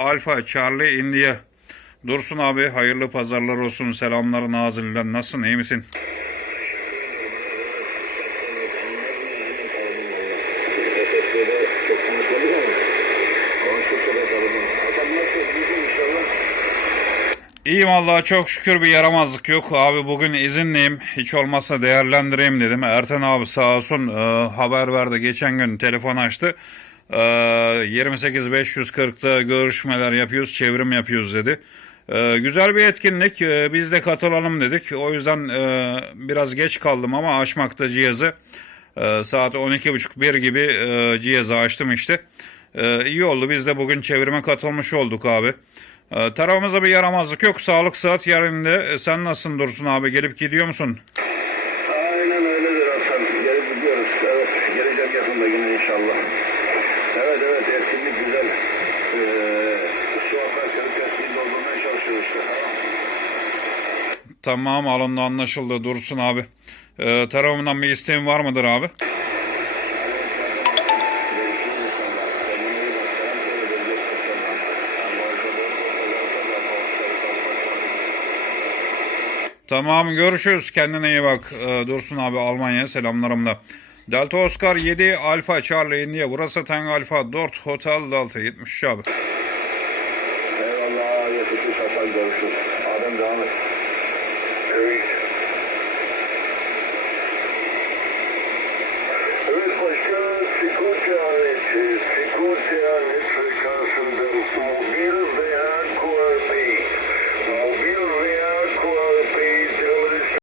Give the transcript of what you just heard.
Alfa Charlie India. Dursun abi hayırlı pazarlar olsun. Selamlar Nazilli'den. Nasılsın iyi misin? İyiyim Allah'a çok şükür bir yaramazlık yok. Abi bugün izinliyim. Hiç olmazsa değerlendireyim dedim. Erten abi sağ olsun e, haber verdi. Geçen gün telefon açtı. E, 28.540'da görüşmeler yapıyoruz, çevrim yapıyoruz dedi. E, güzel bir etkinlik. E, biz de katılalım dedik. O yüzden e, biraz geç kaldım ama açmakta cihazı. E, saat 12.30-1 gibi e, cihazı açtım işte. E, iyi oldu. Biz de bugün çevirime katılmış olduk abi. Ee, tarafımızda bir yaramazlık yok. Sağlık sıhhat yerinde. Ee, Sen nasılsın Dursun abi? Gelip gidiyor musun? Aynen öyledir Hasan. Gelip gidiyoruz. Evet, geleceğim yakında yine evet, etkinlik güzel. Ee, su akarken testiyi doldurmaya çalışıyoruz. Tamam alındı anlaşıldı Dursun abi. Ee, tarafımdan bir isteğin var mıdır abi? Tamam görüşürüz. Kendine iyi bak. Ee, Dursun abi Almanya selamlarımla. Delta Oscar 7 Alfa Charlie India. Burası Tango Alfa 4 Hotel Delta 73 abi. Eyvallah,